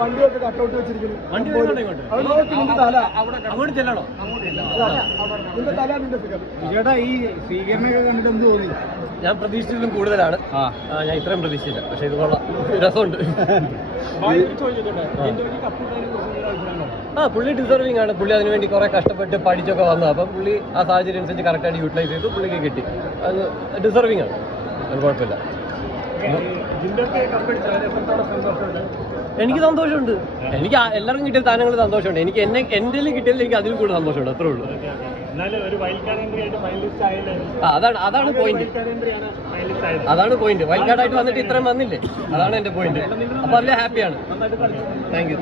വണ്ടിയൊക്കെ കട്ടൗട്ട് വെച്ചിരിക്കുന്നു. ചേട്ടാ ഈ സ്വീകരണമൊക്കെ കണ്ടിട്ട് എന്ത് തോന്നി? ഞാൻ പ്രതീക്ഷിച്ചതിലും കൂടുതലാണ്. ഞാൻ ഇത്രയും പ്രതീക്ഷിച്ചില്ല, പക്ഷെ ഇത് കൊള്ളാം, രസമുണ്ട്. പുള്ളി ഡിസർവിംഗ് ആണ്. പുള്ളി അതിനുവേണ്ടി കുറെ കഷ്ടപ്പെട്ട് പഠിച്ചൊക്കെ വന്നു. അപ്പം പുള്ളി ആ സാഹചര്യം അനുസരിച്ച് കറക്റ്റായിട്ട് യൂട്ടിലൈസ് ചെയ്തു, പുള്ളിക്ക് കിട്ടി. അത് ഡിസർവിംഗ് ആണ്, അത് കുഴപ്പമില്ല. എനിക്ക് സന്തോഷമുണ്ട്. എനിക്ക് എല്ലാവർക്കും കിട്ടിയ സ്ഥാനങ്ങൾ സന്തോഷമുണ്ട്. എനിക്ക് എൻ്റെ കിട്ടിയതിൽ എനിക്ക് അതിൽ കൂടുതൽ സന്തോഷമുണ്ട്, അത്രേ ഉള്ളൂ. അതാണ് പോയിന്റ്. അതാണ് പോയിന്റ്. വൈൽഡ് കാർഡായിട്ട് വന്നിട്ട് ഇത്രയും വന്നില്ലേ, അതാണ് എന്റെ പോയിന്റ്. അപ്പൊ അതിലെ ഹാപ്പിയാണ്. Thank you.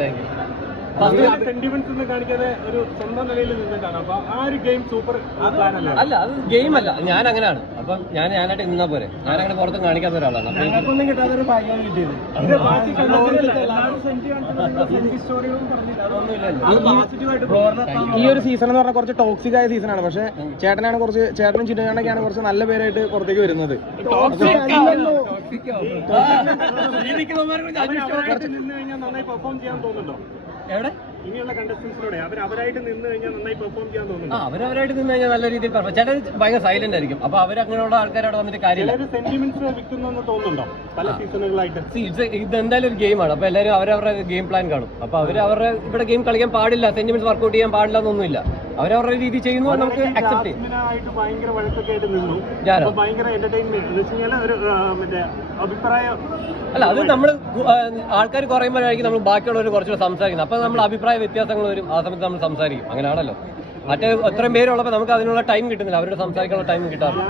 അല്ല, അത് ഗെയിം അല്ല, ഞാൻ അങ്ങനെയാണ്. അപ്പം ഞാനായിട്ട് നിന്നാ പോരെ. ഞാനങ്ങനെ പുറത്തും കാണിക്കാത്ത ഒരാളാണ്. ഈ ഒരു സീസൺ എന്ന് പറഞ്ഞാൽ കുറച്ച് ടോക്സിക് ആയ സീസണാണ്. പക്ഷെ ചേട്ടനും ചിന്നയാണൊക്കെയാണ് കുറച്ച് നല്ല പേരായിട്ട് പുറത്തേക്ക് വരുന്നത്. എവിടെ ഇനിയുള്ള കണ്ടസ്റ്റൻസിലൂടെ അവരായിട്ട് നിന്ന് കഴിഞ്ഞാൽ നന്നായി പെർഫോം ചെയ്യാൻ തോന്നുന്നു. അവരവരായിട്ട് നിന്ന് കഴിഞ്ഞാൽ നല്ല രീതിയിൽ പെർഫോം. ചേട്ടൻ ഭയങ്കര സൈലന്റ് ആയിരിക്കും. അപ്പൊ അവരങ്ങനെയുള്ള ആൾക്കാരോട് വന്നിട്ട് കാര്യമില്ല. സെന്റിമെന്റ്സ് വിൽക്കുന്നു തോന്നുന്നുണ്ടോ പല സീസണുകളായിട്ട്? ഇത് എന്തായാലും ഒരു ഗെയിമാണ്. അപ്പൊ എല്ലാവരും അവരവരുടെ ഗെയിം പ്ലാൻ കാണും. അപ്പൊ അവരുടെ ഇവിടെ ഗെയിം കളിക്കാൻ പാടില്ല, സെന്റിമെന്റ്സ് വർക്ക്ഔട്ട് ചെയ്യാൻ പാടില്ല എന്നൊന്നുമില്ല. അവരവരുടെ രീതി ചെയ്യുന്നു, നമുക്ക് അക്സെപ്റ്റ് ചെയ്യാം. ഭയങ്കര വഴക്കൊക്കെ ആയിട്ട് നിന്നു, ഭയങ്കര എന്റർടൈൻമെന്റ് അഭിപ്രായം. അല്ല, അത് നമ്മൾ ആൾക്കാർ കുറയുമ്പോഴായിരിക്കും നമ്മൾ ബാക്കിയുള്ളവർ കുറച്ചുകൂടെ സംസാരിക്കുന്നത്. അപ്പൊ നമ്മൾ അഭിപ്രായ വ്യത്യാസങ്ങൾ വരും, ആ സമയത്ത് നമ്മൾ സംസാരിക്കും. അങ്ങനെയാണല്ലോ. മറ്റേ എത്രയും പേരുള്ളപ്പോൾ നമുക്ക് അതിനുള്ള ടൈം കിട്ടുന്നില്ല, അവരോട് സംസാരിക്കാനുള്ള ടൈം കിട്ടാറില്ല.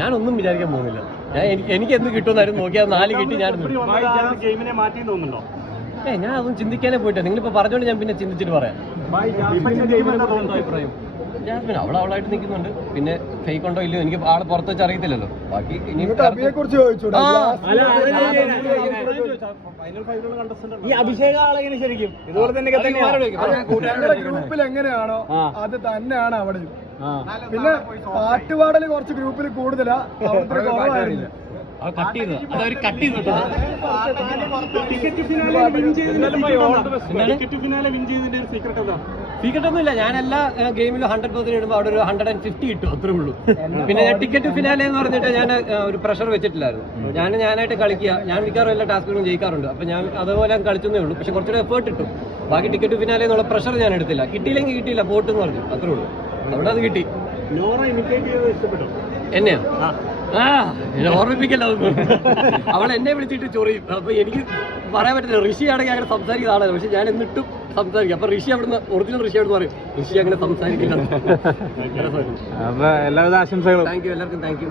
ഞാനൊന്നും വിചാരിക്കാൻ പോകുന്നില്ല. എനിക്ക് എന്ത് കിട്ടുമെന്നായിരുന്നു നോക്കിയാൽ 4 കിട്ടി. ഞാൻ ഞാൻ അതൊന്നും ചിന്തിക്കാനേ പോയിട്ടില്ല. നിങ്ങളിപ്പോ പറഞ്ഞോണ്ട് ഞാൻ പിന്നെ ചിന്തിച്ചിട്ട് പറയാം. അഭിപ്രായം ജാസ്മിൻ അവളായിട്ട് നിൽക്കുന്നുണ്ട്. പിന്നെ ഫേക്ക് ഉണ്ടോ ഇല്ലയോ എനിക്ക് ആളെ പുറത്ത് വെച്ച് അറിയത്തില്ലല്ലോ. ബാക്കി ഇനി അഭിഷേക ആളെങ്ങനെ ശരിക്കും ഇതുപോലെ തന്നെ ഗ്രൂപ്പിൽ എങ്ങനെയാണോ അത് തന്നെയാണ് അവിടെ. പിന്നെ പാട്ടുപാടല് കുറച്ച് ഗ്രൂപ്പിൽ കൂടുതലാ, കുറവായിരുന്നു. സീക്രട്ട് ഒന്നുമില്ല. ഞാൻ എല്ലാ ഗെയിമിലും 100% ഇടുമ്പോൾ അവിടെ ഒരു 150 കിട്ടും, അത്രേ ഉള്ളൂ. പിന്നെ ഞാൻ ടിക്കറ്റ് ഫിനാലെ എന്ന് പറഞ്ഞിട്ട് ഞാൻ ഒരു പ്രഷർ വെച്ചിട്ടില്ലായിരുന്നു. ഞാനായിട്ട് കളിക്കുക. ഞാൻ മിക്കവാറും എല്ലാ ടാസ്കുകളും ജയിക്കാറുണ്ട്. അപ്പൊ ഞാൻ അതുപോലെ കളിച്ചതേ ഉള്ളൂ. പക്ഷെ കുറച്ചുകൂടെ എഫേർട്ട് ഇട്ടു. ബാക്കി ടിക്കറ്റ് ഫിനാലെ എന്നുള്ള പ്രഷർ ഞാൻ എടുത്തില്ല. കിട്ടിയില്ലെങ്കിൽ കിട്ടിയില്ല, പോട്ട് എന്ന് പറഞ്ഞു, അത്രേ ഉള്ളൂ. അവിടെ അത് കിട്ടി. എന്നെയാ ഓർമ്മിപ്പിക്കല്ലോ. അവൾ എന്നെ വിളിച്ചിട്ട് ചൊറിയും. അപ്പൊ എനിക്ക് പറയാൻ പറ്റില്ല. ഋഷി ആണെങ്കിൽ അങ്ങനെ സംസാരിക്കുന്ന ആളാണ്. പക്ഷെ ഞാൻ എന്നിട്ടും സംസാരിക്കും. അപ്പൊ ഋഷി അവിടുന്ന് ഒറിജിനൽ ഋഷി അവിടുന്ന് പറയും ഋഷി അങ്ങനെ സംസാരിക്കില്ല. എല്ലാവിധ ആശംസകളും. Thank you. എല്ലാവർക്കും താങ്ക് യു.